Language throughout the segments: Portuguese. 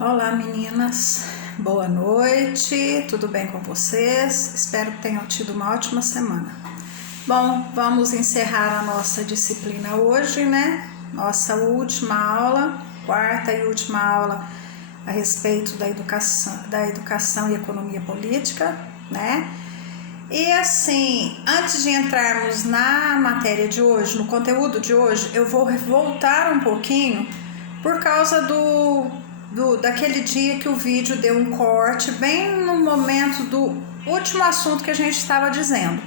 Olá meninas, boa noite, tudo bem com vocês? Espero que tenham tido uma ótima semana. Bom, vamos encerrar a nossa disciplina hoje, né? Nossa última aula, quarta e última aula a respeito da educação e economia política, né? E assim, antes de entrarmos na matéria de hoje, no conteúdo de hoje, eu vou voltar um pouquinho por causa daquele dia que o vídeo deu um corte bem no momento do último assunto que a gente estava dizendo.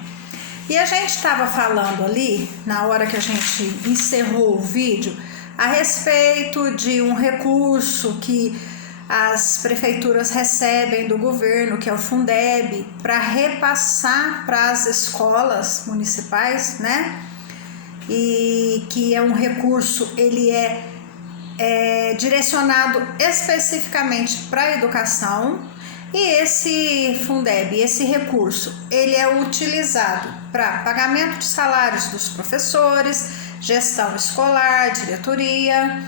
E a gente estava falando ali, na hora que a gente encerrou o vídeo, a respeito de um recurso que as prefeituras recebem do governo, que é o Fundeb, para repassar para as escolas municipais, né? E que é um recurso, ele é direcionado especificamente para a educação, e esse Fundeb, esse recurso, ele é utilizado para pagamento de salários dos professores, gestão escolar, diretoria,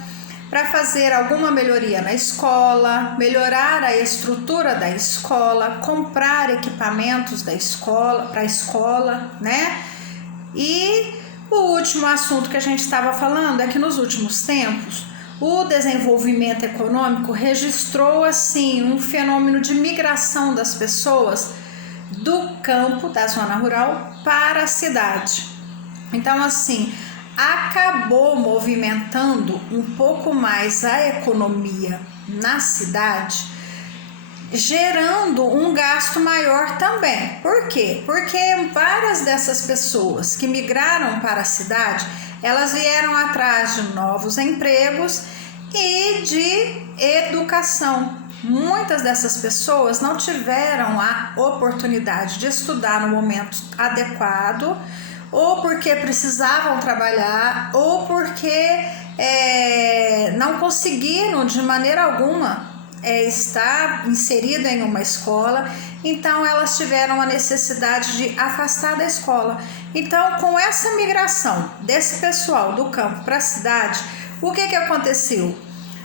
para fazer alguma melhoria na escola, melhorar a estrutura da escola, comprar equipamentos da escola para a escola, né? E o último assunto que a gente estava falando é que nos últimos tempos o desenvolvimento econômico registrou assim um fenômeno de migração das pessoas do campo, da zona rural, para a cidade. Então assim, acabou movimentando um pouco mais a economia na cidade, gerando um gasto maior também. Por quê? Porque várias dessas pessoas que migraram para a cidade, elas vieram atrás de novos empregos e de educação. Muitas dessas pessoas não tiveram a oportunidade de estudar no momento adequado, ou porque precisavam trabalhar, ou porque não conseguiram de maneira alguma estar inserida em uma escola, então elas tiveram a necessidade de afastar da escola. Então, com essa migração desse pessoal do campo para a cidade, o que aconteceu?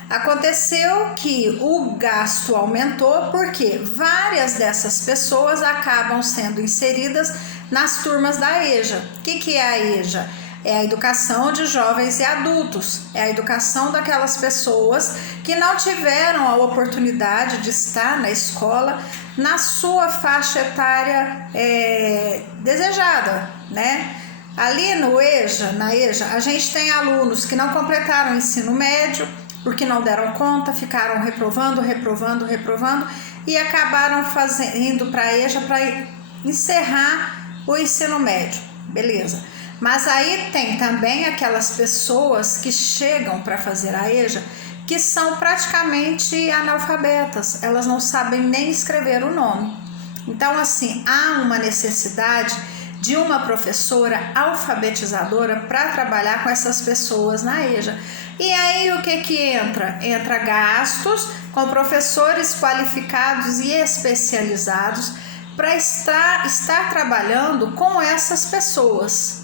Aconteceu que o gasto aumentou porque várias dessas pessoas acabam sendo inseridas nas turmas da EJA. O que é a EJA? É a educação de jovens e adultos, é a educação daquelas pessoas que não tiveram a oportunidade de estar na escola na sua faixa etária desejada, né? Ali no EJA, na EJA, a gente tem alunos que não completaram o ensino médio, porque não deram conta, ficaram reprovando e acabaram indo para a EJA para encerrar o ensino médio, beleza? Mas aí tem também aquelas pessoas que chegam para fazer a EJA que são praticamente analfabetas, elas não sabem nem escrever o nome. Então assim, há uma necessidade de uma professora alfabetizadora para trabalhar com essas pessoas na EJA. E aí o que entra? Entra gastos com professores qualificados e especializados para estar trabalhando com essas pessoas,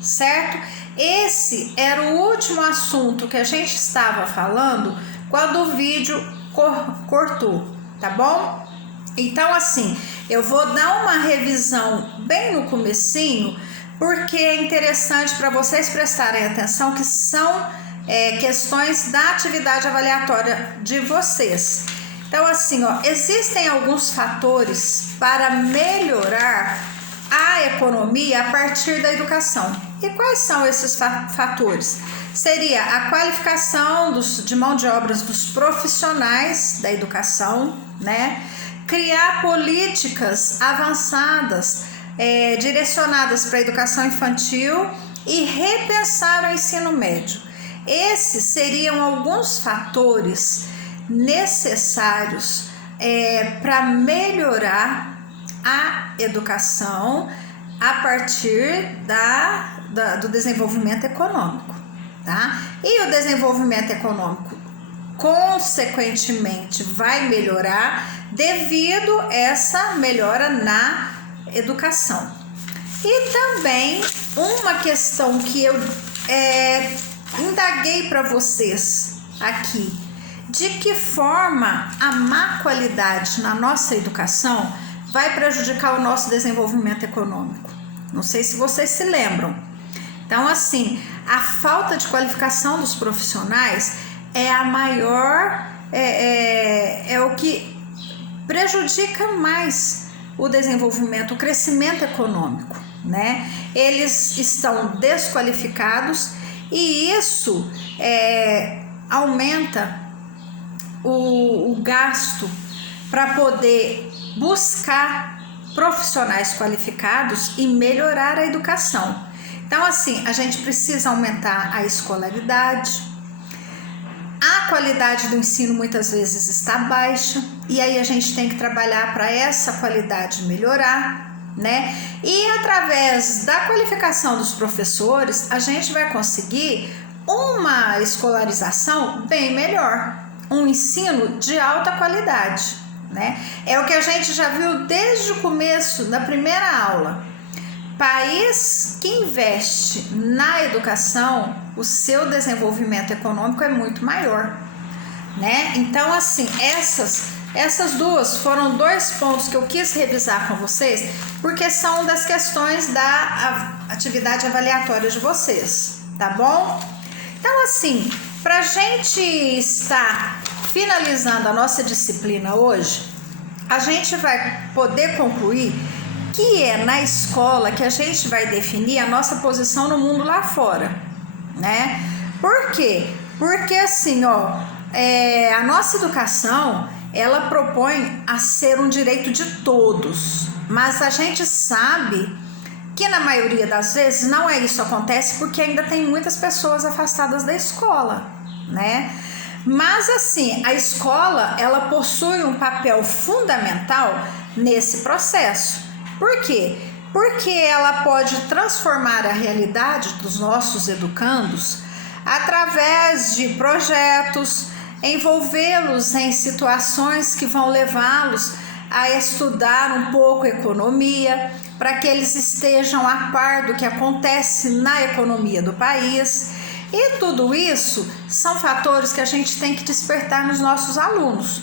certo? Esse era o último assunto que a gente estava falando quando o vídeo cortou, tá bom? Então assim, eu vou dar uma revisão bem no comecinho, porque é interessante para vocês prestarem atenção que são questões da atividade avaliatória de vocês. Então assim, existem alguns fatores para melhorar a economia a partir da educação. E quais são esses fatores? Seria a qualificação de mão de obras dos profissionais da educação, né? Criar políticas avançadas, direcionadas para a educação infantil e repensar o ensino médio. Esses seriam alguns fatores necessários para melhorar a educação a partir do desenvolvimento econômico, tá? E o desenvolvimento econômico, consequentemente, vai melhorar devido a essa melhora na educação. E também uma questão que eu indaguei para vocês aqui de que forma a má qualidade na nossa educação vai prejudicar o nosso desenvolvimento econômico. Não sei se vocês se lembram. Então, assim, a falta de qualificação dos profissionais é a maior, é o que prejudica mais o desenvolvimento, o crescimento econômico, né? Eles estão desqualificados e isso aumenta o gasto para poder buscar profissionais qualificados e melhorar a educação. Então, assim, a gente precisa aumentar a escolaridade. A qualidade do ensino muitas vezes está baixa e aí a gente tem que trabalhar para essa qualidade melhorar, né? E através da qualificação dos professores, a gente vai conseguir uma escolarização bem melhor, um ensino de alta qualidade, né? É o que a gente já viu desde o começo da primeira aula. País que investe na educação, o seu desenvolvimento econômico é muito maior, né? Então, assim, essas duas foram 2 pontos que eu quis revisar com vocês, porque são das questões da atividade avaliatória de vocês, tá bom? Então, assim, para a gente estar finalizando a nossa disciplina hoje, a gente vai poder concluir que é na escola que a gente vai definir a nossa posição no mundo lá fora, né? Por quê? Porque assim, a nossa educação, ela propõe a ser um direito de todos, mas a gente sabe que na maioria das vezes não é isso que acontece, porque ainda tem muitas pessoas afastadas da escola, né? Mas assim, a escola, ela possui um papel fundamental nesse processo. Por quê? Porque ela pode transformar a realidade dos nossos educandos através de projetos, envolvê-los em situações que vão levá-los a estudar um pouco economia, para que eles estejam a par do que acontece na economia do país. E tudo isso são fatores que a gente tem que despertar nos nossos alunos,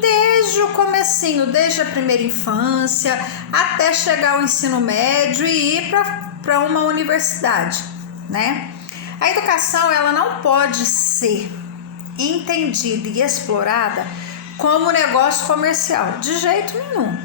desde o comecinho, desde a primeira infância, até chegar ao ensino médio e ir para uma universidade, né? A educação, ela não pode ser entendida e explorada como negócio comercial, de jeito nenhum,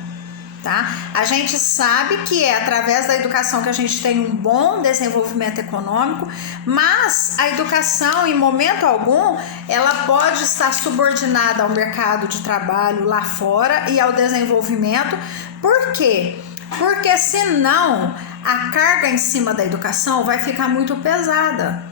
tá? A gente sabe que é através da educação que a gente tem um bom desenvolvimento econômico, mas a educação, em momento algum, ela pode estar subordinada ao mercado de trabalho lá fora e ao desenvolvimento. Por quê? Porque senão a carga em cima da educação vai ficar muito pesada.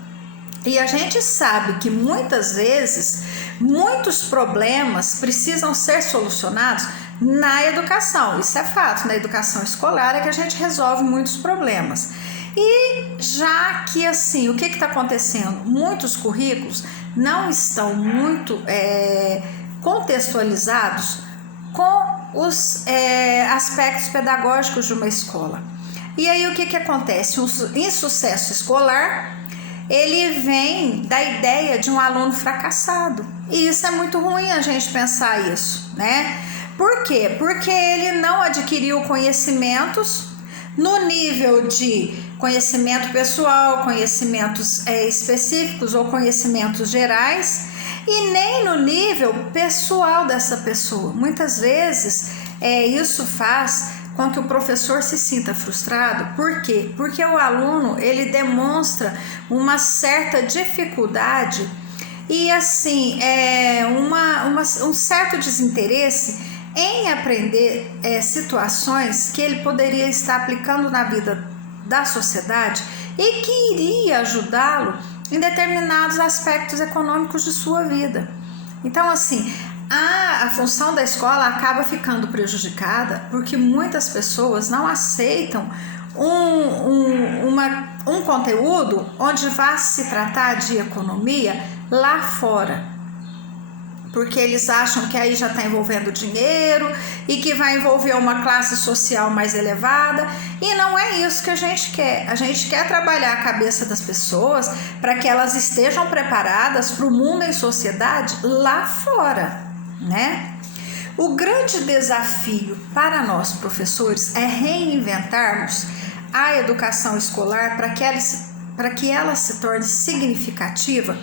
E a gente sabe que muitas vezes muitos problemas precisam ser solucionados na educação. Isso é fato, na educação escolar é que a gente resolve muitos problemas. E já que assim, o que está acontecendo? Muitos currículos não estão muito contextualizados com os aspectos pedagógicos de uma escola. E aí o que acontece? O insucesso escolar, ele vem da ideia de um aluno fracassado. E isso é muito ruim a gente pensar isso, né? Por quê? Porque ele não adquiriu conhecimentos no nível de conhecimento pessoal, conhecimentos específicos ou conhecimentos gerais, e nem no nível pessoal dessa pessoa. Muitas vezes isso faz com que o professor se sinta frustrado. Por quê? Porque o aluno, ele demonstra uma certa dificuldade e assim, um certo desinteresse em aprender situações que ele poderia estar aplicando na vida da sociedade e que iria ajudá-lo em determinados aspectos econômicos de sua vida. Então, assim, a função da escola acaba ficando prejudicada porque muitas pessoas não aceitam um conteúdo onde vá se tratar de economia lá fora. porque eles acham que aí já está envolvendo dinheiro e que vai envolver uma classe social mais elevada, e não é isso que a gente quer. A gente quer trabalhar a cabeça das pessoas para que elas estejam preparadas para o mundo em sociedade lá fora, né? O grande desafio para nós professores é reinventarmos a educação escolar para que ela se torne significativa,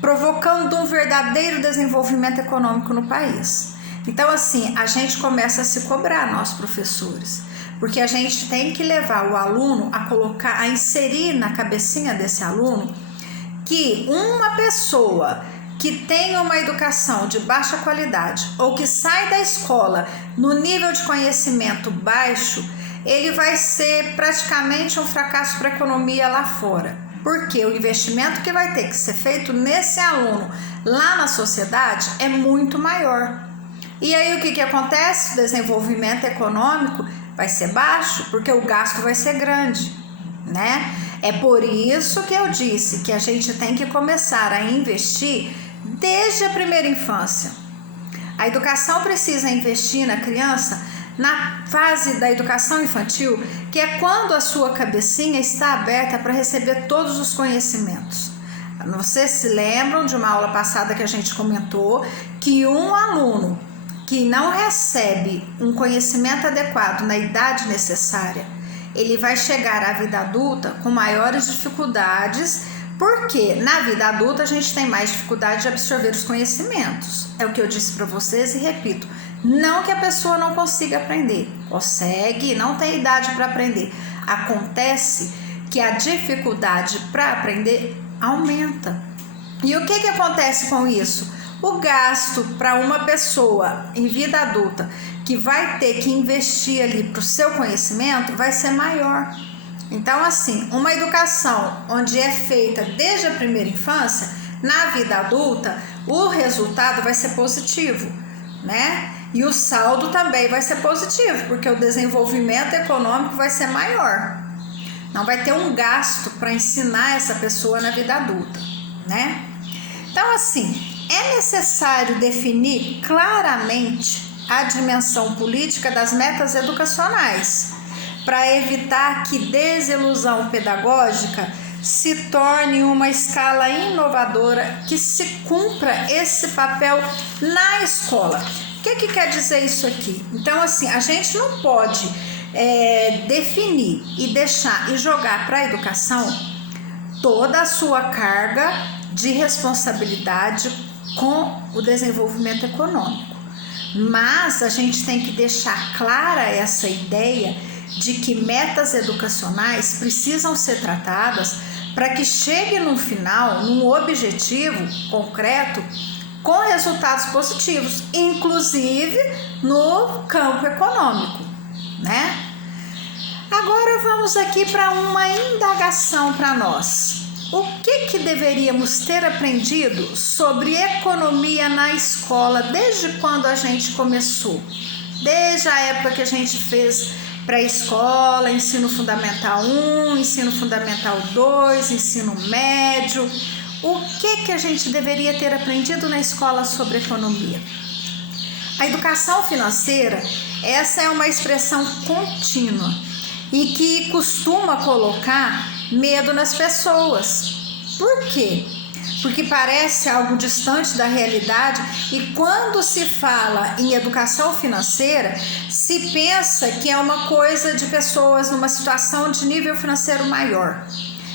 provocando um verdadeiro desenvolvimento econômico no país. Então, assim, a gente começa a se cobrar, nós professores, porque a gente tem que levar o aluno a inserir na cabecinha desse aluno que uma pessoa que tem uma educação de baixa qualidade ou que sai da escola no nível de conhecimento baixo, ele vai ser praticamente um fracasso para a economia lá fora. Porque o investimento que vai ter que ser feito nesse aluno lá na sociedade é muito maior. E aí o que acontece? O desenvolvimento econômico vai ser baixo, porque o gasto vai ser grande, né? É por isso que eu disse que a gente tem que começar a investir desde a primeira infância. A educação precisa investir na criança na fase da educação infantil, que é quando a sua cabecinha está aberta para receber todos os conhecimentos. Vocês se lembram de uma aula passada que a gente comentou que um aluno que não recebe um conhecimento adequado na idade necessária, ele vai chegar à vida adulta com maiores dificuldades, porque na vida adulta a gente tem mais dificuldade de absorver os conhecimentos. É o que eu disse para vocês e repito. Não que a pessoa não consiga aprender, consegue, não tem idade para aprender. Acontece que a dificuldade para aprender aumenta. E o que acontece com isso? O gasto para uma pessoa em vida adulta que vai ter que investir ali para o seu conhecimento vai ser maior. Então, assim, uma educação onde é feita desde a primeira infância, na vida adulta, o resultado vai ser positivo, né? E o saldo também vai ser positivo, porque o desenvolvimento econômico vai ser maior. Não vai ter um gasto para ensinar essa pessoa na vida adulta, né? Então, assim, é necessário definir claramente a dimensão política das metas educacionais, para evitar que desilusão pedagógica se torne uma escala inovadora que se cumpra esse papel na escola. O que quer dizer isso aqui? Então, assim, a gente não pode definir e deixar e jogar para a educação toda a sua carga de responsabilidade com o desenvolvimento econômico. Mas a gente tem que deixar clara essa ideia de que metas educacionais precisam ser tratadas para que chegue no final, num objetivo concreto, com resultados positivos, inclusive no campo econômico, né? Agora vamos aqui para uma indagação para nós. O que deveríamos ter aprendido sobre economia na escola desde quando a gente começou? Desde a época que a gente fez pré-escola, ensino fundamental 1, ensino fundamental 2, ensino médio. O que a gente deveria ter aprendido na escola sobre economia? A educação financeira, essa é uma expressão contínua e que costuma colocar medo nas pessoas. Por quê? Porque parece algo distante da realidade e quando se fala em educação financeira, se pensa que é uma coisa de pessoas numa situação de nível financeiro maior.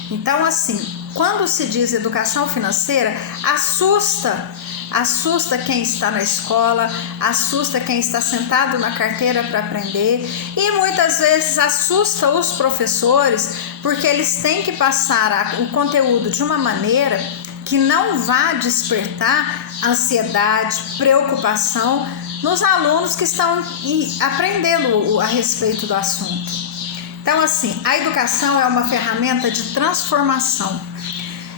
Então, assim, quando se diz educação financeira, assusta quem está na escola, assusta quem está sentado na carteira para aprender e muitas vezes assusta os professores porque eles têm que passar o conteúdo de uma maneira que não vá despertar ansiedade, preocupação nos alunos que estão aprendendo a respeito do assunto. Então, assim, a educação é uma ferramenta de transformação.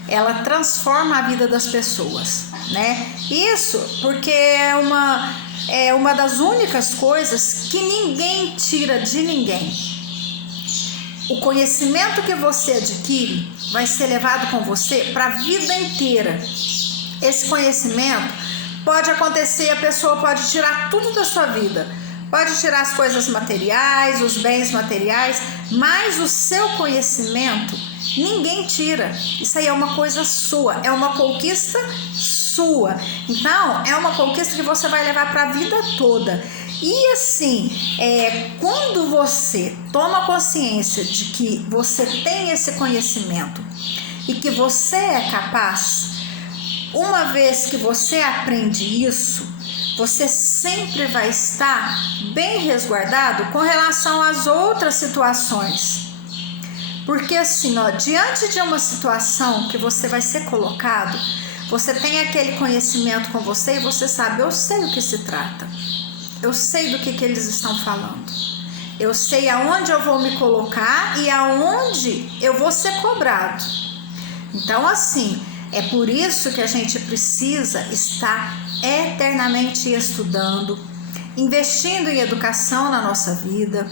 Ela transforma a vida das pessoas, né? Isso porque é uma das únicas coisas que ninguém tira de ninguém. O conhecimento que você adquire vai ser levado com você para a vida inteira. Esse conhecimento Pode acontecer, a pessoa pode tirar tudo da sua vida. Pode tirar as coisas materiais, os bens materiais, mas o seu conhecimento ninguém tira. Isso aí é uma coisa sua, é uma conquista sua. Então, é uma conquista que você vai levar para a vida toda. E assim, quando você toma consciência de que você tem esse conhecimento e que você é capaz, uma vez que você aprende isso, você sempre vai estar bem resguardado com relação às outras situações. Porque assim, diante de uma situação que você vai ser colocado, você tem aquele conhecimento com você e você sabe, eu sei o que se trata. Eu sei do que eles estão falando. Eu sei aonde eu vou me colocar e aonde eu vou ser cobrado. Então assim, é por isso que a gente precisa estar eternamente estudando, investindo em educação na nossa vida,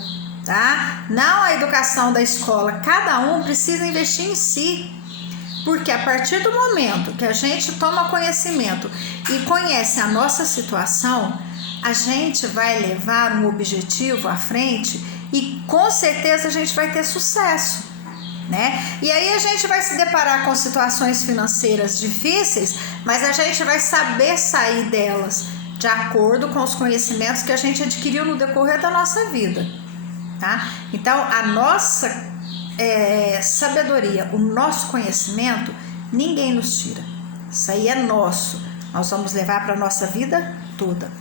tá? Não a educação da escola, cada um precisa investir em si, porque a partir do momento que a gente toma conhecimento e conhece a nossa situação, a gente vai levar um objetivo à frente e com certeza a gente vai ter sucesso, né? E aí a gente vai se deparar com situações financeiras difíceis, mas a gente vai saber sair delas de acordo com os conhecimentos que a gente adquiriu no decorrer da nossa vida, tá? Então a nossa sabedoria, o nosso conhecimento, ninguém nos tira. Isso aí é nosso. Nós vamos levar para a nossa vida toda.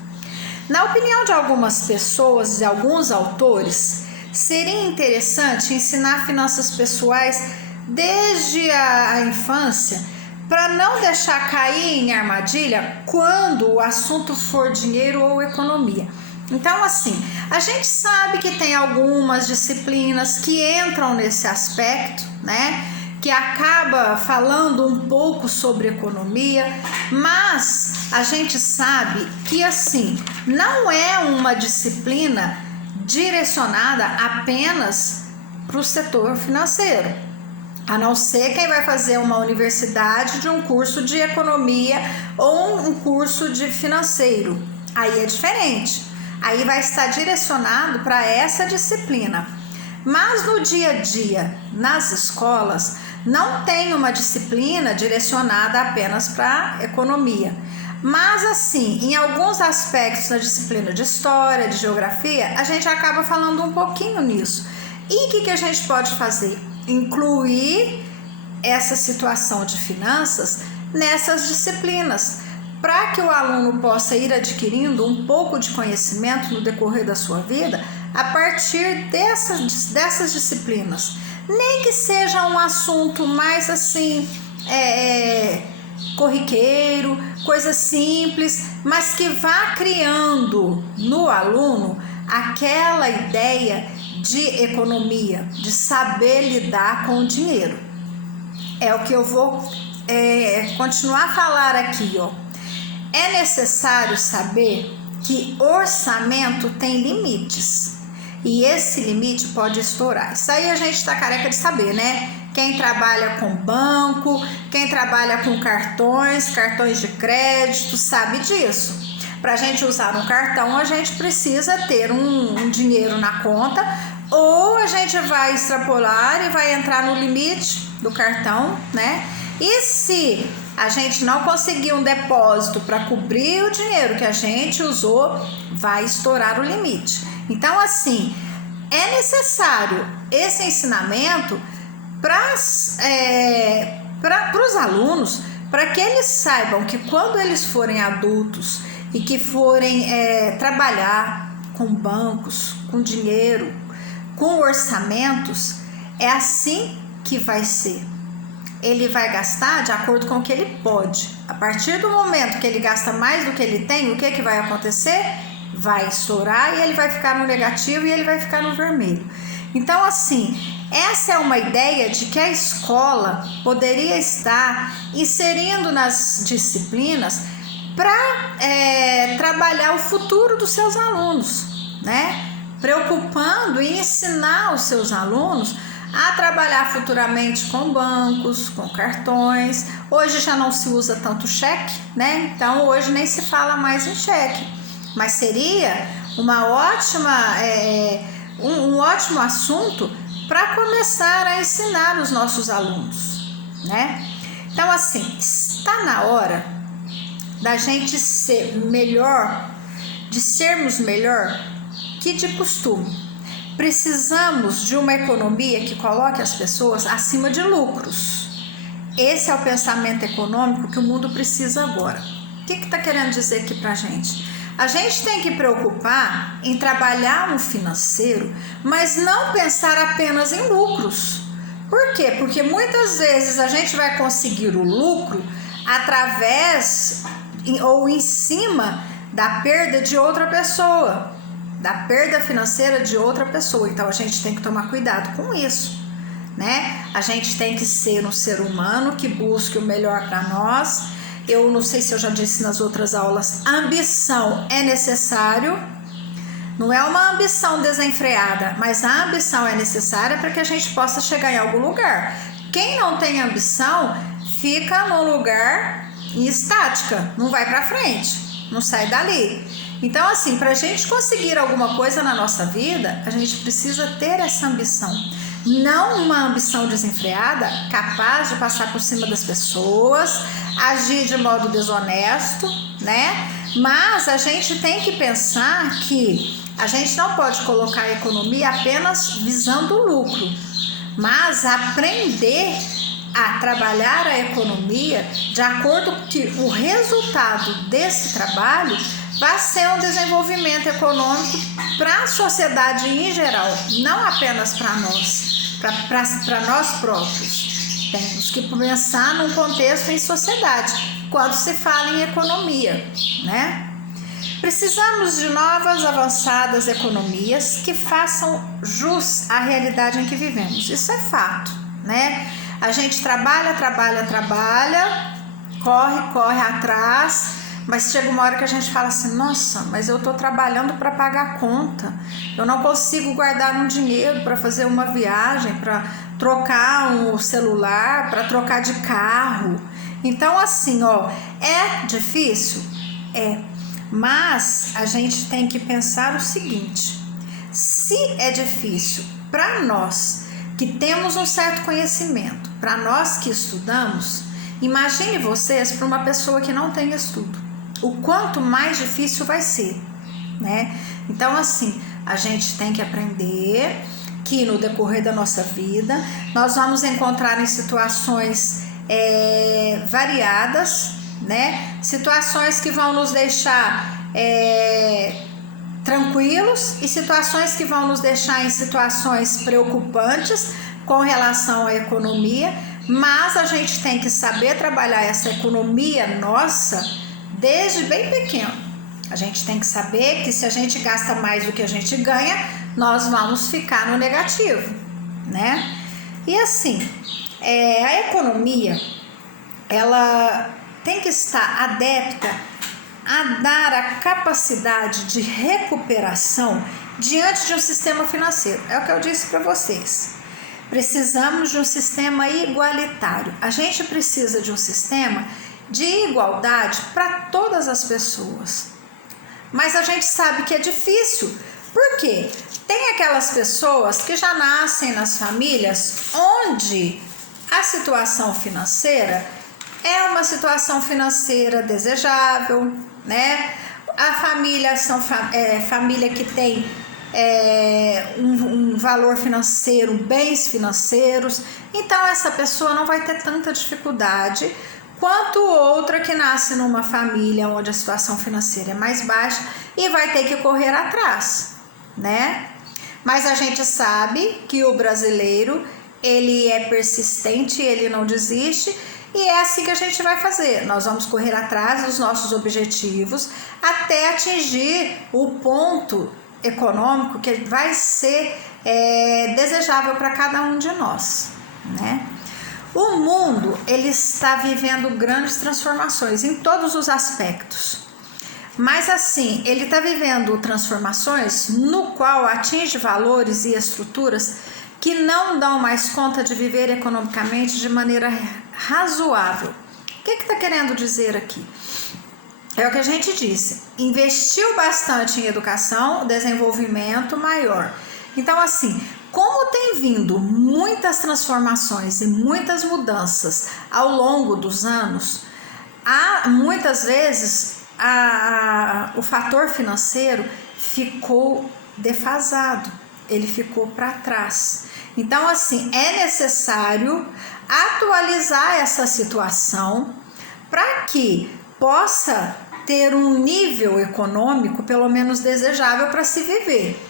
Na opinião de algumas pessoas e alguns autores, seria interessante ensinar finanças pessoais desde a infância para não deixar cair em armadilha quando o assunto for dinheiro ou economia. Então, assim, a gente sabe que tem algumas disciplinas que entram nesse aspecto, né? Que acaba falando um pouco sobre economia, mas a gente sabe que, assim, não é uma disciplina direcionada apenas para o setor financeiro, a não ser quem vai fazer uma universidade de um curso de economia ou um curso de financeiro. Aí é diferente, aí vai estar direcionado para essa disciplina. Mas no dia a dia, nas escolas, não tem uma disciplina direcionada apenas para economia. Mas assim, em alguns aspectos da disciplina de história, de geografia, a gente acaba falando um pouquinho nisso. E o que a gente pode fazer? Incluir essa situação de finanças nessas disciplinas, para que o aluno possa ir adquirindo um pouco de conhecimento no decorrer da sua vida a partir dessas disciplinas. Nem que seja um assunto mais assim, corriqueiro, coisa simples, mas que vá criando no aluno aquela ideia de economia, de saber lidar com o dinheiro. É o que eu vou continuar a falar aqui, ó. É necessário saber que orçamento tem limites e esse limite pode estourar. Isso aí a gente tá careca de saber, né? Quem trabalha com banco, quem trabalha com cartões de crédito, sabe disso. Para a gente usar um cartão, a gente precisa ter um dinheiro na conta, ou a gente vai extrapolar e vai entrar no limite do cartão, né? E se a gente não conseguir um depósito para cobrir o dinheiro que a gente usou, vai estourar o limite. Então, assim, é necessário esse ensinamento para os alunos, para que eles saibam que quando eles forem adultos e que forem trabalhar com bancos, com dinheiro, com orçamentos, é assim que vai ser. Ele vai gastar de acordo com o que ele pode. A partir do momento que ele gasta mais do que ele tem, o que vai acontecer? Vai estourar e ele vai ficar no negativo e ele vai ficar no vermelho. Então, assim, essa é uma ideia de que a escola poderia estar inserindo nas disciplinas para trabalhar o futuro dos seus alunos, né? Preocupando em ensinar os seus alunos a trabalhar futuramente com bancos, com cartões. Hoje já não se usa tanto cheque, né? Então hoje nem se fala mais em cheque, mas seria uma ótima, um ótimo assunto para começar a ensinar os nossos alunos, né? Então assim, está na hora da gente ser melhor, de sermos melhor que de costume. Precisamos de uma economia que coloque as pessoas acima de lucros. Esse é o pensamento econômico que o mundo precisa agora. O que está querendo dizer aqui para a gente? A gente tem que preocupar em trabalhar no financeiro, mas não pensar apenas em lucros. Por quê? Porque muitas vezes a gente vai conseguir o lucro através ou em cima da perda de outra pessoa, da perda financeira de outra pessoa. Então a gente tem que tomar cuidado com isso, né? A gente tem que ser um ser humano que busque o melhor para nós. Eu não sei se eu já disse nas outras aulas, ambição é necessário. Não é uma ambição desenfreada, mas a ambição é necessária para que a gente possa chegar em algum lugar. Quem não tem ambição fica no lugar em estática, não vai para frente, não sai dali. Então, assim, para a gente conseguir alguma coisa na nossa vida, a gente precisa ter essa ambição. Não uma ambição desenfreada, capaz de passar por cima das pessoas, agir de modo desonesto, né? Mas a gente tem que pensar que a gente não pode colocar a economia apenas visando o lucro, mas aprender a trabalhar a economia de acordo com que o resultado desse trabalho vai ser um desenvolvimento econômico para a sociedade em geral, não apenas para nós, para nós próprios. Temos que pensar num contexto em sociedade, quando se fala em economia, né? Precisamos de novas, avançadas economias que façam jus à realidade em que vivemos. Isso é fato, né? A gente trabalha, corre atrás, mas chega uma hora que a gente fala assim, nossa, mas eu estou trabalhando para pagar a conta, eu não consigo guardar um dinheiro para fazer uma viagem, para trocar um celular, para trocar de carro. Então assim, é difícil? É, mas a gente tem que pensar o seguinte, se é difícil para nós que temos um certo conhecimento, para nós que estudamos, imagine vocês para uma pessoa que não tem estudo. O quanto mais difícil vai ser, né? Então, assim, a gente tem que aprender que no decorrer da nossa vida nós vamos encontrar em situações variadas, né? Situações que vão nos deixar tranquilos e situações que vão nos deixar em situações preocupantes com relação à economia, mas a gente tem que saber trabalhar essa economia nossa desde bem pequeno. A gente tem que saber que se a gente gasta mais do que a gente ganha, nós vamos ficar no negativo, né? E assim, a economia, ela tem que estar adepta a dar a capacidade de recuperação diante de um sistema financeiro. É o que eu disse para vocês. Precisamos de um sistema igualitário. A gente precisa de um sistema de igualdade para todas as pessoas. Mas a gente sabe que é difícil. Por quê? Tem aquelas pessoas que já nascem nas famílias onde a situação financeira é uma situação financeira desejável, né? A família são família que tem um valor financeiro, bens financeiros. Então essa pessoa não vai ter tanta dificuldade quanto outra que nasce numa família onde a situação financeira é mais baixa e vai ter que correr atrás, né? Mas a gente sabe que o brasileiro, ele é persistente, ele não desiste. E é assim que a gente vai fazer. Nós vamos correr atrás dos nossos objetivos até atingir o ponto econômico que vai ser desejável para cada um de nós, né? O mundo, ele está vivendo grandes transformações em todos os aspectos. Mas assim, ele está vivendo transformações no qual atinge valores e estruturas que não dão mais conta de viver economicamente de maneira razoável. O que está querendo dizer aqui? É o que a gente disse, investiu bastante em educação, desenvolvimento maior. Então, assim, como tem vindo muitas transformações e muitas mudanças ao longo dos anos, muitas vezes o fator financeiro ficou defasado, ele ficou para trás. Então, assim, é necessário atualizar essa situação para que possa ter um nível econômico pelo menos desejável para se viver,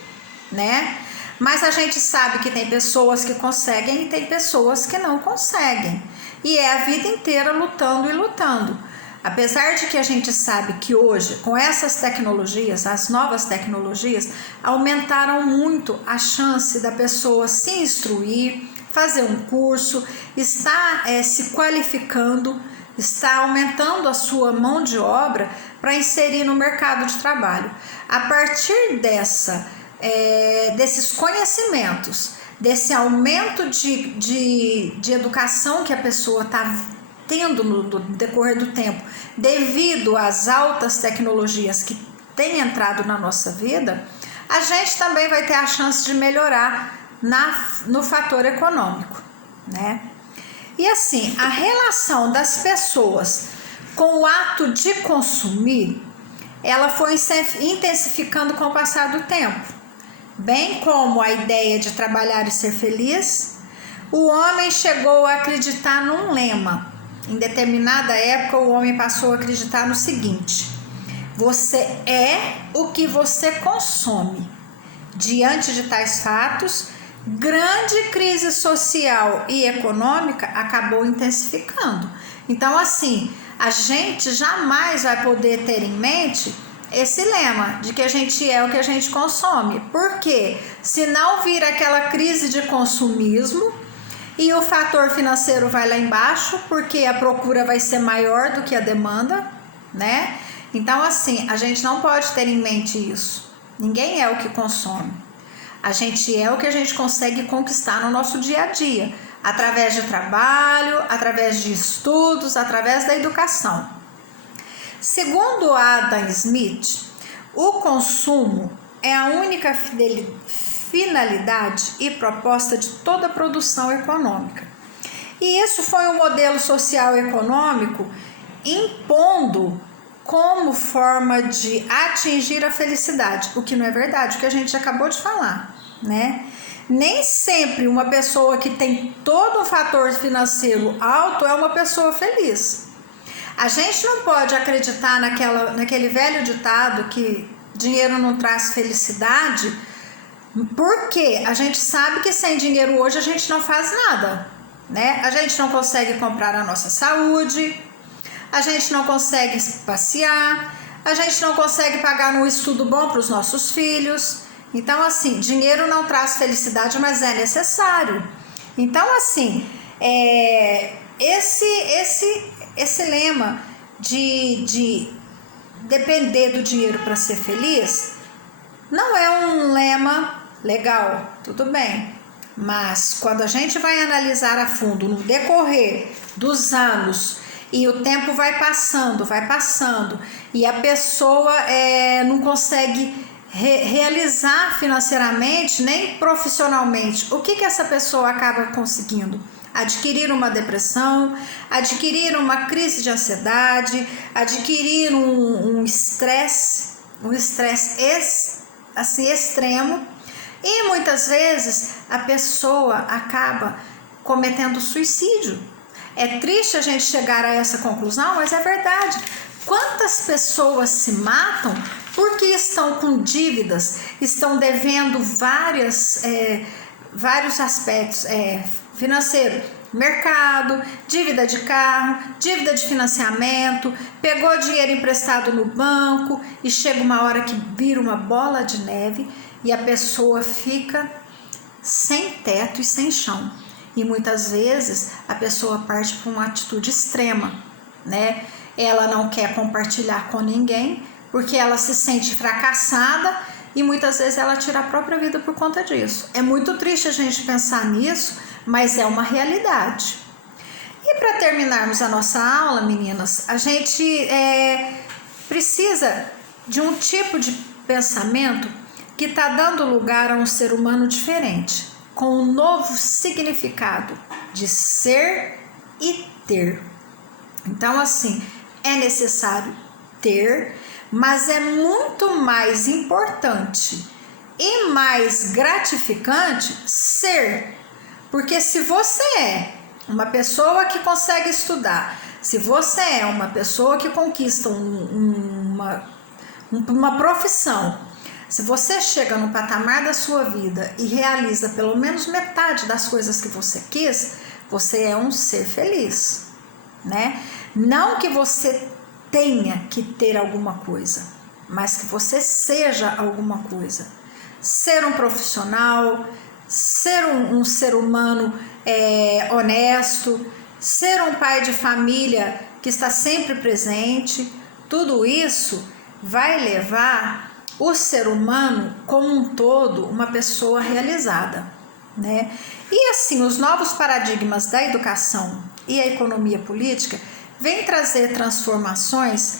né? Mas a gente sabe que tem pessoas que conseguem e tem pessoas que não conseguem. E é a vida inteira lutando e lutando. Apesar de que a gente sabe que hoje, com essas tecnologias, as novas tecnologias, aumentaram muito a chance da pessoa se instruir, fazer um curso, estar se qualificando, está aumentando a sua mão de obra para inserir no mercado de trabalho. A partir desses conhecimentos, desse aumento de educação que a pessoa está tendo no decorrer do tempo, devido às altas tecnologias que têm entrado na nossa vida, a gente também vai ter a chance de melhorar no fator econômico, né? E assim, a relação das pessoas com o ato de consumir, ela foi intensificando com o passar do tempo. Bem como a ideia de trabalhar e ser feliz, o homem chegou a acreditar num lema. Em determinada época, o homem passou a acreditar no seguinte: você é o que você consome. Diante de tais fatos, grande crise social e econômica acabou intensificando. Então, assim, a gente jamais vai poder ter em mente esse lema de que a gente é o que a gente consome. Por quê? Se não vir aquela crise de consumismo e o fator financeiro vai lá embaixo, porque a procura vai ser maior do que a demanda, né? Então, assim, a gente não pode ter em mente isso. Ninguém é o que consome. A gente é o que a gente consegue conquistar no nosso dia a dia, através de trabalho, através de estudos, através da educação. Segundo Adam Smith, o consumo é a única finalidade e proposta de toda produção econômica. E isso foi um modelo social e econômico impondo como forma de atingir a felicidade, o que não é verdade, o que a gente acabou de falar, né? Nem sempre uma pessoa que tem todo um fator financeiro alto é uma pessoa feliz. A gente não pode acreditar naquele velho ditado que dinheiro não traz felicidade, porque a gente sabe que sem dinheiro hoje a gente não faz nada, né? A gente não consegue comprar a nossa saúde, a gente não consegue passear, a gente não consegue pagar um estudo bom para os nossos filhos. Então, assim, dinheiro não traz felicidade, mas é necessário. Então, assim, esse lema de depender do dinheiro para ser feliz não é um lema legal, tudo bem. Mas quando a gente vai analisar a fundo no decorrer dos anos e o tempo vai passando, e a pessoa não consegue realizar financeiramente nem profissionalmente, o que essa pessoa acaba conseguindo? Adquirir uma depressão, adquirir uma crise de ansiedade, adquirir um estresse assim extremo, e muitas vezes a pessoa acaba cometendo suicídio. É triste a gente chegar a essa conclusão, mas é verdade. Quantas pessoas se matam porque estão com dívidas, estão devendo vários aspectos financeiro, mercado, dívida de carro, dívida de financiamento, pegou dinheiro emprestado no banco e chega uma hora que vira uma bola de neve e a pessoa fica sem teto e sem chão. E muitas vezes a pessoa parte para uma atitude extrema, né? Ela não quer compartilhar com ninguém porque ela se sente fracassada e muitas vezes ela tira a própria vida por conta disso. É muito triste a gente pensar nisso, mas é uma realidade. E para terminarmos a nossa aula, meninas, a gente precisa de um tipo de pensamento que está dando lugar a um ser humano diferente, com um novo significado de ser e ter. Então, assim, é necessário ter, mas é muito mais importante e mais gratificante ser. Porque se você é uma pessoa que consegue estudar, se você é uma pessoa que conquista uma profissão, se você chega no patamar da sua vida e realiza pelo menos metade das coisas que você quis, você é um ser feliz, né? Não que você tenha que ter alguma coisa, mas que você seja alguma coisa. Ser um profissional, ser um ser humano honesto, ser um pai de família que está sempre presente, tudo isso vai levar o ser humano como um todo uma pessoa realizada, né? E assim, os novos paradigmas da educação e a economia política vêm trazer transformações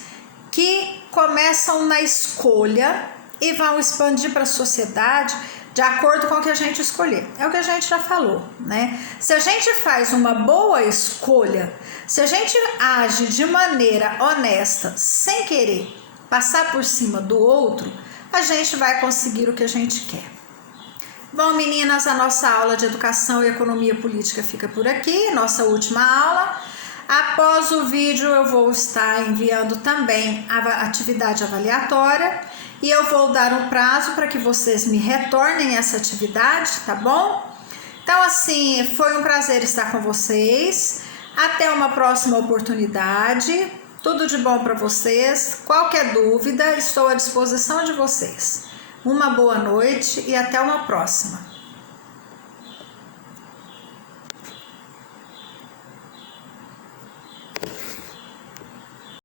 que começam na escolha e vão expandir para a sociedade de acordo com o que a gente escolher. É o que a gente já falou, né? Se a gente faz uma boa escolha, se a gente age de maneira honesta, sem querer passar por cima do outro, a gente vai conseguir o que a gente quer. Bom, meninas, a nossa aula de educação e economia política fica por aqui, nossa última aula. Após o vídeo eu vou estar enviando também a atividade avaliatória e eu vou dar um prazo para que vocês me retornem essa atividade, tá bom? Então, assim, foi um prazer estar com vocês. Até uma próxima oportunidade. Tudo de bom para vocês. Qualquer dúvida, estou à disposição de vocês. Uma boa noite e até uma próxima.